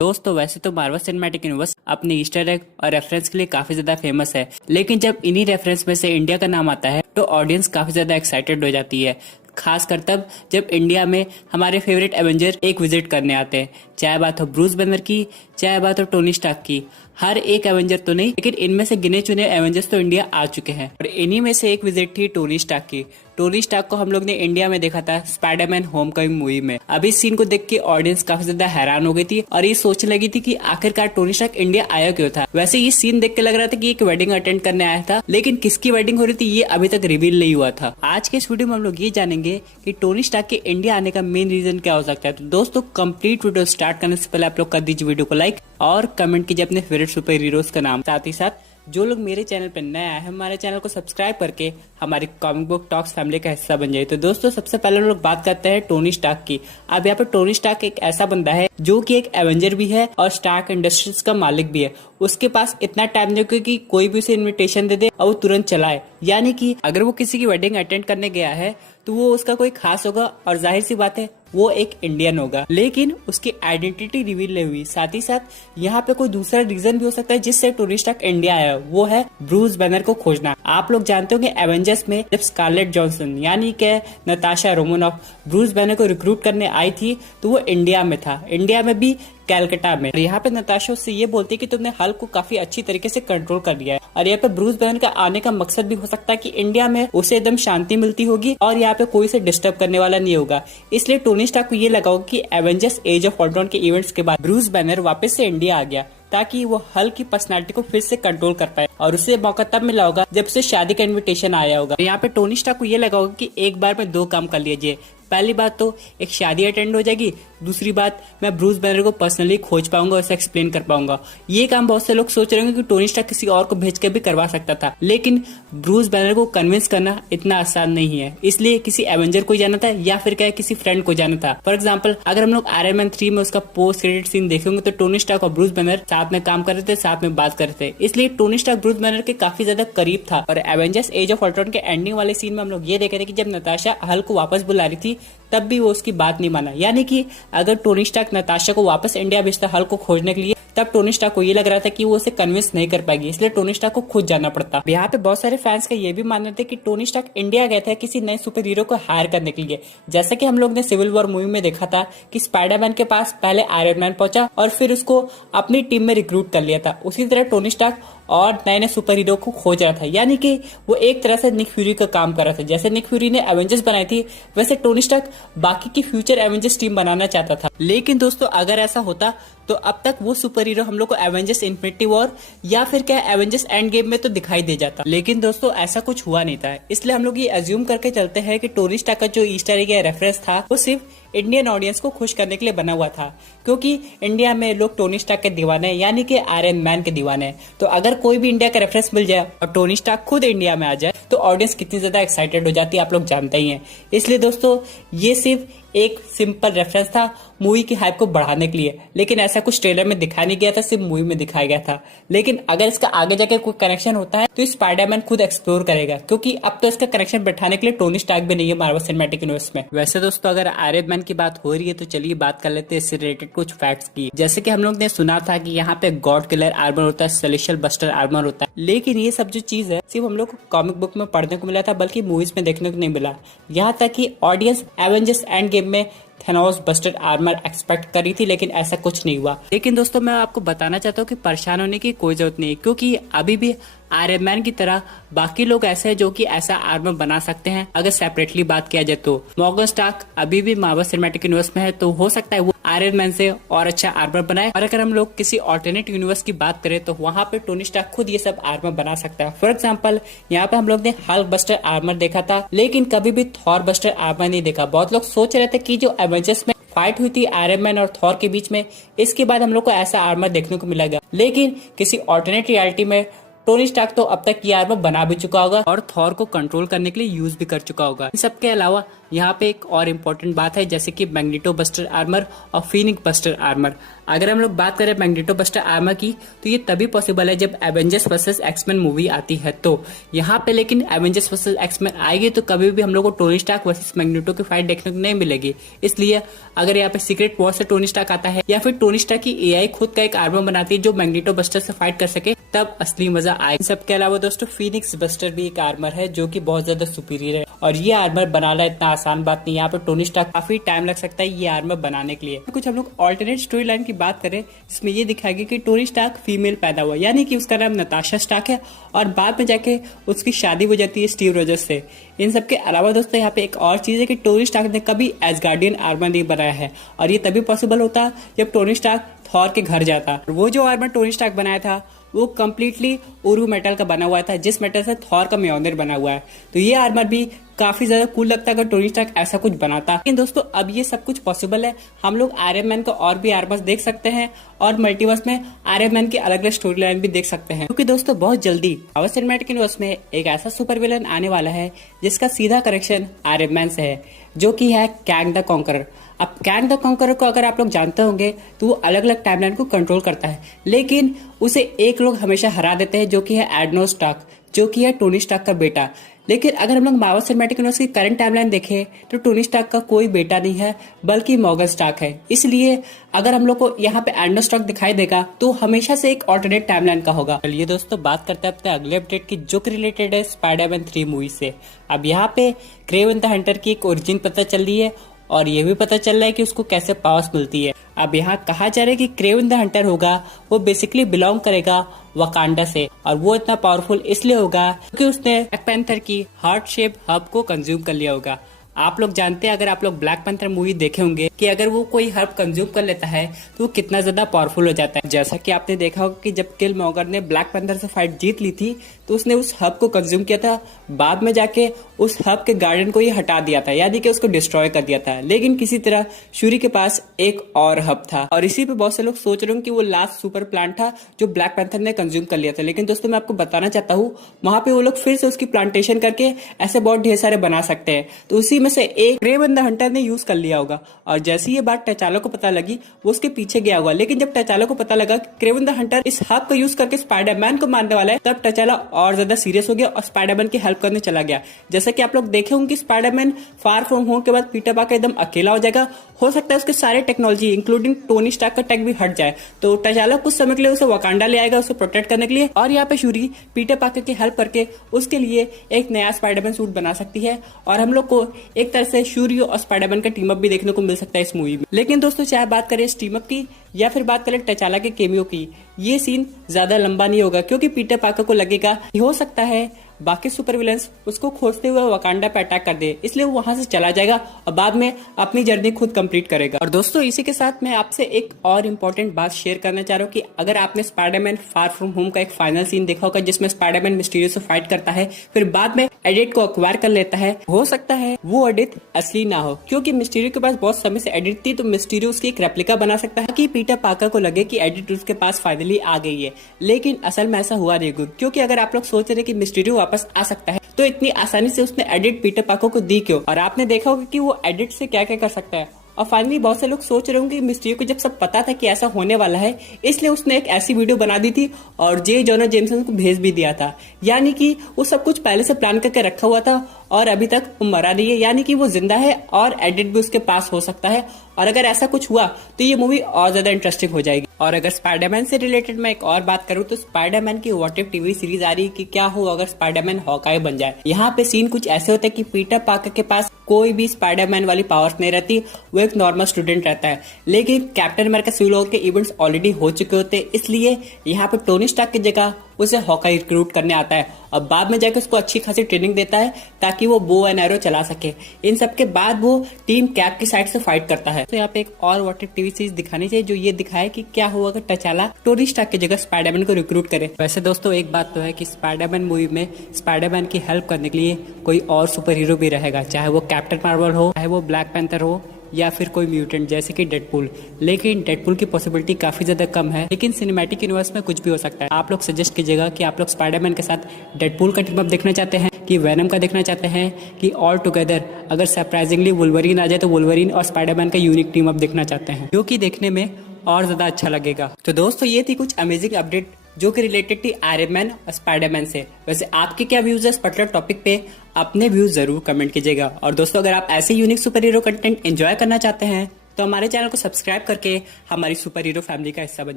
दोस्तों वैसे तो मार्वल सिनेमैटिक यूनिवर्स अपने ईस्टर एग और रेफरेंस के लिए काफी ज्यादा फेमस है, लेकिन जब इन्हीं रेफरेंस में से इंडिया का नाम आता है तो ऑडियंस काफी ज्यादा एक्साइटेड हो जाती है। खासकर तब जब इंडिया में हमारे फेवरेट एवेंजर एक विजिट करने आते हैं, चाहे बात हो ब्रूस बैनर की, चाहे बात हो टोनी स्टार्क की। हर एक एवेंजर तो नहीं, लेकिन इनमें से गिने चुने एवेंजर्स तो इंडिया आ चुके हैं और इन्हीं में से एक विजिट थी टोनी स्टार्क की। टोनी स्टार्क को हम लोग ने इंडिया में देखा था स्पाइडरमैन होमकमिंग मूवी में। अभी इस सीन को देख के ऑडियंस काफी ज्यादा हैरान हो गई थी और ये सोचने लगी थी कि आखिरकार टोनी स्टार्क इंडिया आया क्यों था। वैसे ये सीन देख के लग रहा था कि एक वेडिंग अटेंड करने आया था, लेकिन किसकी वेडिंग हो रही थी ये अभी तक रिवील नहीं हुआ था। आज के इस वीडियो में हम लोग ये जानेंगे कि टोनी स्टार्क के इंडिया आने का मेन रीजन क्या हो सकता है। तो दोस्तों कंप्लीट वीडियो स्टार्ट करने से पहले आप लोग कर दीजिए वीडियो को लाइक और कमेंट कीजिए अपने फेवरेट सुपर हीरोज का नाम। साथ ही साथ जो लोग मेरे चैनल पर नए आए हैं, हमारे चैनल को सब्सक्राइब करके हमारी कॉमिक बुक टॉक्स फैमिली का हिस्सा बन जाए। तो दोस्तों सबसे पहले हम लोग बात करते हैं टोनी स्टार्क की। अब यहाँ पे टोनी स्टार्क एक ऐसा बंदा है जो कि एक एवेंजर भी है और स्टार्क इंडस्ट्रीज का मालिक भी है। उसके पास इतना टाइम नहीं कि कोई भी उसे इन्विटेशन दे दे और वो तुरंत चलाए। यानी कि अगर वो किसी की वेडिंग अटेंड करने गया है तो वो उसका कोई खास होगा और जाहिर सी बात है वो एक इंडियन होगा, लेकिन उसकी आइडेंटिटी रिवील नहीं हुई। साथ ही साथ यहाँ पे कोई दूसरा रीजन भी हो सकता है जिससे टोनी स्टार्क इंडिया आया, वो है ब्रूस बैनर को खोजना। आप लोग जानते होंगे एवेंजर्स में जब स्कारलेट जॉनसन यानी कि नताशा रोमानोफ ब्रूस बैनर को रिक्रूट करने आई थी तो वो इंडिया में था, इंडिया में भी कैलकाटा में। यहाँ पे नताशा उससे ये बोलती है कि तुमने हल्क को काफी अच्छी तरीके से कंट्रोल कर लिया है और यहाँ पे ब्रूस बैनर का आने का मकसद भी हो सकता है कि इंडिया में उसे एकदम शांति मिलती होगी और यहाँ पे कोई से डिस्टर्ब करने वाला नहीं होगा। इसलिए टोनी स्टार्क को ये लगा होगा कि एवेंजर्स एज ऑफ अल्ट्रॉन के इवेंट्स के बाद ब्रूस बैनर वापस से इंडिया आ गया ताकि वो हल्क की पर्सनालिटी को फिर से कंट्रोल कर पाए और उसे मौका तब मिला होगा जब उसे शादी का इन्विटेशन आया होगा। यहाँ पे टोनी स्टार्क को ये लगा होगा कि एक बार में दो काम कर लीजिए। पहली बात तो एक शादी अटेंड हो जाएगी, दूसरी बात मैं ब्रूस बैनर को पर्सनली खोज पाऊंगा और उसे एक्सप्लेन कर पाऊंगा। ये काम बहुत से लोग सोच रहे होंगे कि टोनी स्टार्क किसी और को भेज के भी करवा सकता था, लेकिन ब्रूस बैनर को कन्विंस करना इतना आसान नहीं है। इसलिए किसी एवेंजर को जाना था या फिर क्या किसी फ्रेंड को जाना था। फॉर एग्जाम्पल अगर हम लोग आयरन मैन 3 में उसका पोस्ट क्रेडिट सीन देखेंगे तो टोनी स्टार्क और ब्रूस बैनर साथ में काम कर रहे थे, साथ में बात कर रहे थे। इसलिए टोनी स्टार्क ब्रूस बैनर के काफी ज्यादा करीब था। और एवेंजर्स एज ऑफ अल्ट्रॉन के एंडिंग वाले सीन में हम लोग ये देख रहे थे कि जब नताशा हल्क को वापस बुला रही थी तब भी वो उसकी बात नहीं माना। यानी कि अगर टोनी स्टार्क नताशा को वापस इंडिया भेजता हल्क को खोजने के लिए, तब टोनी स्टार्क को ये लग रहा था कि वो उसे कन्विंस नहीं कर पाएगी, इसलिए टोनी स्टार्क को खुद जाना पड़ता। यहाँ पे बहुत सारे फैंस का ये भी मानना थे कि टोनी स्टार्क इंडिया गए थे किसी नए सुपर हीरो को हायर करने के लिए। जैसे कि हम लोग ने सिविल वॉर मूवी में देखा था कि स्पाइडरमैन के पास पहले आयरन मैन पहुंचा और फिर उसको अपनी टीम में रिक्रूट कर लिया था। उसी तरह टोनी स्टार्क और नए नए सुपर हीरो को खोज रहा था, यानी कि वो एक तरह से निक फ्यूरी का काम कर रहा था। जैसे निक फ्यूरी ने एवेंजर्स बनाई थी वैसे टोनी स्टार्क बाकी की फ्यूचर एवेंजर्स टीम बनाना चाहता था। लेकिन दोस्तों अगर ऐसा होता तो अब तक वो सुपर हीरो हम लोग को एवेंजर्स इन्फिनिटी वॉर या फिर क्या एवेंजर्स एंड गेम में तो दिखाई दे जाता। लेकिन दोस्तों ऐसा कुछ हुआ नहीं था, इसलिए हम लोग ये अज्यूम करके चलते हैं कि टोनी स्टार्क का जो ईस्टर एग या रेफरेंस था वो सिर्फ इंडियन ऑडियंस को खुश करने के लिए बना हुआ था, क्योंकि इंडिया में लोग टोनी स्टार्क के दीवाने हैं, यानी कि आयरन मैन के दीवाने हैं। तो अगर कोई भी इंडिया का रेफरेंस मिल जाए और टोनी स्टार्क खुद इंडिया में आ जाए तो ऑडियंस कितनी ज्यादा एक्साइटेड हो जाती है आप लोग जानते ही हैं। इसलिए दोस्तों ये सिर्फ एक सिंपल रेफरेंस था मूवी की हाइप को बढ़ाने के लिए, लेकिन ऐसा कुछ ट्रेलर में दिखाया नहीं गया था, सिर्फ मूवी में दिखाया गया था। लेकिन अगर इसका आगे जाकर कोई कनेक्शन होता है तो स्पाइडरमैन खुद एक्सप्लोर करेगा, क्योंकि अब तो इसका कनेक्शन बैठाने के लिए टोनी स्टार्क भी नहीं है मार्वल सिनेमैटिक यूनिवर्स में। वैसे दोस्तों अगर आयरन मैन की बात हो रही है तो चलिए बात कर लेते हैं इससे रिलेटेड कुछ फैक्ट्स की। जैसे कि हम लोग ने सुना था कि यहाँ पे गॉड किलर आर्मर होता है, सेलेशियल बस्टर आर्मर होता है, लेकिन ये सब जो चीज है सिर्फ हम लोग को कॉमिक बुक में पढ़ने को मिला था, बल्कि मूवीज में देखने को नहीं मिला। यहाँ तक कि ऑडियंस एवेंजर्स एंड गेम में थेनोस बस्टर आर्मर एक्सपेक्ट करी थी, लेकिन ऐसा कुछ नहीं हुआ। लेकिन दोस्तों मैं आपको बताना चाहता हूँ कि परेशान होने की कोई जरूरत नहीं, क्योंकि अभी भी आयरन मैन की तरह बाकी लोग ऐसे हैं जो कि ऐसा आर्मर बना सकते हैं। अगर सेपरेटली बात किया जाए तो मॉर्गन स्टार्क अभी भी मार्वल सिनेमैटिक यूनिवर्स में है, तो हो सकता है वो आयरन मैन से और अच्छा आर्मर बनाए। और अगर हम लोग किसी ऑल्टरनेट यूनिवर्स की बात करें तो वहाँ पे टोनी स्टार्क खुद ये सब आर्मर बना सकता है। फॉर एग्जाम्पल यहाँ पे हम लोग ने हल्क बस्टर आर्मर देखा था, लेकिन कभी भी थॉर बस्टर आर्मर नहीं देखा। बहुत लोग सोच रहे थे कि जो एवेंजर्स में फाइट हुई थी आयरन मैन और थॉर के बीच में, इसके बाद हम लोग को ऐसा आर्मर देखने को मिलेगा, लेकिन किसी ऑल्टरनेट रियलिटी में टोनी स्टार्क तो अब तक ये आर्मर बना भी चुका होगा और थॉर को कंट्रोल करने के लिए यूज भी कर चुका होगा। इन सबके अलावा यहाँ पे एक और इम्पोर्टेंट बात है, जैसे कि मैग्नेटो बस्टर आर्मर और फीनिक्स बस्टर आर्मर। अगर हम लोग बात करें मैग्नेटो बस्टर आर्मर की, तो ये तभी पॉसिबल है जब एवेंजर्स वर्सेस एक्समैन मूवी आती है। तो यहाँ पे लेकिन एवेंजर्स वर्सेस एक्समैन आएगी तो कभी भी हम लोग को टोनी स्टार्क वर्सेस मैग्नेटो की फाइट देखने को नहीं मिलेगी। इसलिए अगर यहाँ पे सीक्रेट वॉर से टोनी स्टार्क आता है या फिर टोनी स्टार्क की एआई खुद का एक आर्मर बनाती है जो मैग्नेटो बस्टर से फाइट कर सके, तब असली मजा आए। इन सबके अलावा दोस्तों फीनिक्स बस्टर भी एक आर्मर है जो कि बहुत ज्यादा सुपीरियर है और ये आर्मर बनाना इतना आसान बात नहीं है। यहाँ पे टोनी स्टार्क काफी टाइम लग सकता है ये आर्मर बनाने के लिए। कुछ हम लोग ऑल्टरनेट स्टोरी लाइन की बात करें, इसमें ये दिखाया गया कि टोनी स्टार्क फीमेल पैदा हुआ, यानी कि उसका नाम नताशा स्टार्क है और बाद में जाके उसकी शादी हो जाती है स्टीव रोजर्स से। इन सबके अलावा दोस्तों यहाँ पे एक और चीज है कि टोनी स्टार्क ने कभी एसगार्डियन आर्मर नहीं बनाया है और ये तभी पॉसिबल होता जब टोनी स्टार्क थॉर के घर जाता। वो जो आर्मर टोनी स्टार्क बनाया था वो कम्प्लीटली उरू मेटल का बना हुआ था, जिस मेटल से थॉर का म्योल्निर बना हुआ है। तो ये आर्मर भी काफी ज्यादा कूल लगता अगर टोनी स्टार्क ऐसा कुछ बनाता। लेकिन दोस्तों अब ये सब कुछ पॉसिबल है, हम लोग आयरन मैन को और भी आर्मर्स देख सकते हैं और मल्टीवर्स में आयरन मैन की अलग अलग स्टोरी लाइन भी देख सकते हैं, क्योंकि दोस्तों बहुत जल्दी मार्वल सिनेमैटिक यूनिवर्स में एक ऐसा सुपर विलन आने वाला है जिसका सीधा कनेक्शन आयरन मैन से है, जो कि है कैंग द कॉन्करर। अब कैंग द कॉन्करर को अगर आप लोग जानते होंगे तो वो अलग अलग टाइमलाइन को कंट्रोल करता है, लेकिन उसे एक लोग हमेशा हरा देते हैं जो कि है एडनो स्टार्क, जो कि है टोनी स्टार्क का बेटा। लेकिन अगर हम लोग मार्वल सिनेमैटिक यूनिवर्स की करंट टाइमलाइन देखें तो टोनी स्टार्क का कोई बेटा नहीं है बल्कि मॉर्गन स्टार्क है। इसलिए अगर हम लोग को यहाँ पे एडनो स्टार्क दिखाई देगा तो हमेशा से एक ऑल्टरनेट टाइमलाइन का होगा। चलिए दोस्तों बात करते हैं अपने अगले अपडेट की, जो कि रिलेटेड है स्पाइडरमैन 3 मूवी से। अब यहाँ पे क्रेवन द हंटर की एक ओरिजिन पता चल रही है और ये भी पता चल रहा है कि उसको कैसे पावर्स मिलती है। अब यहाँ कहा जा रहा है कि क्रेवन द हंटर होगा वो बेसिकली बिलोंग करेगा वकांडा से और वो इतना पावरफुल इसलिए होगा क्योंकि उसने ब्लैक पैंथर की हार्ट शेप हब को कंज्यूम कर लिया होगा। आप लोग जानते हैं, अगर आप लोग ब्लैक पैंथर मूवी देखे होंगे कि अगर वो कोई हर्ब कंज्यूम कर लेता है तो वो कितना ज्यादा पावरफुल हो जाता है। जैसा कि आपने देखा होगा कि जब किल मॉर्गन ने ब्लैक पैंथर से फाइट जीत ली थी तो उसने उस हब को कंज्यूम किया था, बाद में जाके उस हब के गार्डन को ही हटा दिया था, यानी कि उसको डिस्ट्रॉय कर दिया था। लेकिन किसी तरह शूरी के पास एक और हब था और इसी पे बहुत से लोग सोच रहे होंगे कि वो लास्ट सुपर प्लांट था जो ब्लैक पैंथर ने कंज्यूम कर लिया था। लेकिन दोस्तों मैं आपको बताना चाहता हूँ वहां पे वो लोग फिर से उसकी प्लांटेशन करके ऐसे बहुत ढेर सारे बना सकते हैं। तो उसी में से एक क्रेवन द हंटर ने यूज कर लिया होगा और जैसे ये बात टचाला को पता लगी वो उसके पीछे गया होगा। लेकिन जब टचाला को पता लगा कि क्रेवन द हंटर इस हब को यूज करके स्पाइडरमैन को मारने वाला है, तब टचाला और ज्यादा सीरियस हो गया और स्पाइडरमैन की हेल्प करने चला गया। जैसे कि आप लोग देखे होंगे स्पाइडरमैन फार फ्रॉम होम के बाद पीटर पार्कर एकदम अकेला हो जाएगा, हो सकता है उसके सारे टेक्नोलॉजी इंक्लूडिंग टोनी स्टार्क का टेक भी हट जाए, तो टचाला कुछ समय के लिए उसे वकांडा ले आएगा उसे प्रोटेक्ट करने के लिए और यहाँ पे शूरी पीटर पार्कर की हेल्प करके उसके लिए एक नया स्पाइडरमैन सूट बना सकती है और हम लोग को एक तरह से शूरी और स्पाइडरमैन का टीम अप भी देखने को मिल सकता है इस मूवी में। लेकिन दोस्तों चाहे बात करें इस टीम अप की या फिर बात करें टचाला के केमियो की, ये सीन ज्यादा लंबा नहीं होगा क्योंकि पीटर पार्कर को लगेगा कि हो सकता है बाकी सुपर विलेंस उसको खोजते हुए वकांडा पे अटैक कर दे, इसलिए वो वहां से चला जाएगा और बाद में अपनी जर्नी खुद कंप्लीट करेगा। और दोस्तों इसी के साथ मैं आपसे एक और इम्पोर्टेंट बात शेयर करना चाह रहा हूँ कि अगर आपने स्पाइडरमैन फार फ्रॉम होम का एक फाइनल सीन देखा होगा जिसमें स्पाइडरमैन मिस्टीरियो से फाइट करता है फिर बाद में एडिट को अक्वायर कर लेता है, हो सकता है वो एडिट असली ना हो क्योंकि मिस्टीरियो के पास बहुत समय से एडिट थी, तो मिस्टीरियो उसकी एक रेप्लिका बना सकता है कि पीटर पार्कर को लगे कि एडिट उसके पास फाइनली आ गई है। लेकिन असल में ऐसा हुआ नहीं, क्योंकि अगर आप लोग सोच रहे कि मिस्टीरियो वापस आ सकता है तो इतनी आसानी से उसने एडिट पीटर पार्कर को दी क्यों, और आपने देखा होगा कि वो एडिट से क्या क्या कर सकता है। और फाइनली बहुत से लोग सोच रहे होंगे मिस्टीरियो को जब सब पता था कि ऐसा होने वाला है इसलिए उसने एक ऐसी वीडियो बना दी थी और जे जॉना जेमसन को भेज भी दिया था, यानी कि वो सब कुछ पहले से प्लान करके रखा हुआ था और अभी तक वो मरा नहीं है, यानी कि वो जिंदा है और एडिट भी उसके पास हो सकता है। और अगर ऐसा कुछ हुआ तो ये मूवी और ज्यादा इंटरेस्टिंग हो जाएगी। और अगर स्पाइडरमैन से रिलेटेड मैं एक और बात करूं तो स्पाइडरमैन की व्हाट इफ टीवी सीरीज आ रही है कि क्या हो अगर स्पाइडरमैन हॉकाई बन जाए। यहाँ पे सीन कुछ ऐसे होते हैं कि पीटर पार्कर के पास कोई भी स्पाइडरमैन वाली पावर्स नहीं रहती, वो एक नॉर्मल स्टूडेंट रहता है, लेकिन कैप्टन अमेरिका सिविल वॉर के इवेंट्स ऑलरेडी हो चुके होते हैं, इसलिए यहाँ पे टोनी स्टार्क की जगह उसे हॉकाई रिक्रूट करने आता है और बाद में जाकर उसको अच्छी खासी ट्रेनिंग देता है ताकि वो बो एंड एरो चला सके। इन सब के बाद वो टीम कैप की साइड से फाइट करता है। तो यहाँ पे एक और व्हाट इफ टीवी सीरीज दिखानी चाहिए जो ये दिखाए कि क्या हुआ अगर टचाला टोनी स्टार्क की जगह स्पाइडरमैन को रिक्रूट करे। वैसे दोस्तों एक बात तो है कि स्पाइडरमैन मूवी में स्पाइडरमैन की हेल्प करने के लिए कोई और सुपर हीरो भी रहेगा, चाहे वो कैप्टन मार्वल हो, चाहे वो ब्लैक पैंथर हो या फिर कोई म्यूटेंट जैसे कि डेडपूल। लेकिन डेडपूल की पॉसिबिलिटी काफी ज्यादा कम है, लेकिन सिनेमैटिक यूनिवर्स में कुछ भी हो सकता है। आप लोग सजेस्ट कीजिएगा कि आप लोग स्पाइडरमैन के साथ डेडपूल का टीम अप देखना चाहते हैं कि वेनम का देखना चाहते हैं, कि ऑल टुगेदर अगर सरप्राइजिंगली वुल्वरीन आ जाए तो वुल्वरीन और स्पाइडरमैन का यूनिक टीम अप देखना चाहते हैं, जो कि देखने में और ज्यादा अच्छा लगेगा। तो दोस्तों ये थी कुछ अमेजिंग अपडेट जो कि रिलेटेड थी आयरन मैन और स्पाइडरमैन से। वैसे आपके क्या व्यूज है इस पर्टिकुलर टॉपिक पे, अपने व्यूज जरूर कमेंट कीजिएगा। और दोस्तों अगर आप ऐसे unique super hero content enjoy करना चाहते हैं तो हमारे चैनल को सब्सक्राइब करके हमारी सुपर हीरो फैमिली का हिस्सा बन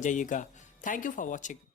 जाइएगा। Thank you for watching.